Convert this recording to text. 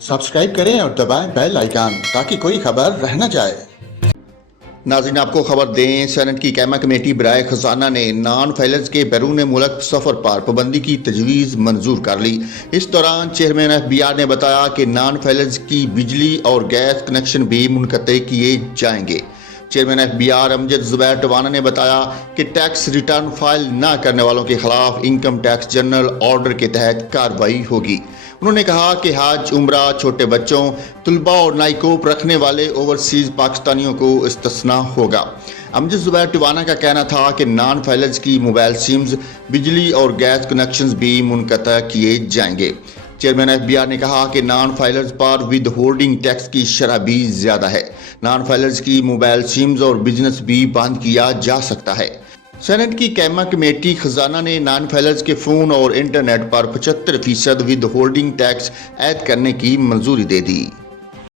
Subscribe करें और दबाएं बेल आइकन ताकि कोई खबर रह न जाए। नाज़रीन, आपको खबर दें, सेनेट की कैमा कमेटी बराए खजाना ने नॉन फाइलर्स के बैरून मुल्क सफ़र पर पाबंदी की तजवीज़ मंजूर कर ली। इस दौरान चेयरमैन FBI ने बताया कि नॉन फाइलर्स की बिजली और गैस कनेक्शन भी मुनक़ते किए जाएंगे। चेयरमैन FBI अमजद ज़ुबैर टवाना ने बताया कि टैक्स रिटर्न फाइल न करने वालों के खिलाफ इनकम टैक्स जनरल ऑर्डर के तहत कार्रवाई होगी। उन्होंने कहा कि हज, उम्रा, छोटे बच्चों, तुलबा और नाइकोप रखने वाले ओवरसीज़ पाकिस्तानियों को इस्तिस्ना होगा। अमजद ज़ुबैर टवाना का कहना था कि नॉन फाइलर्स की मोबाइल सिम्स, बिजली और गैस कनेक्शंस भी मुनक़ता किए जाएंगे। चेयरमैन FBI ने कहा कि नॉन फाइलर्स पर विद होल्डिंग टैक्स की शरह भी ज़्यादा है। नॉन फाइलर्स की मोबाइल सिम्स और बिजनेस भी बंद किया जा सकता है। सेनेट की कैमा कमेटी खजाना ने नॉन फाइलर्स के फ़ोन और इंटरनेट पर 75% विद होल्डिंग टैक्स ऐड करने की मंजूरी दे दी।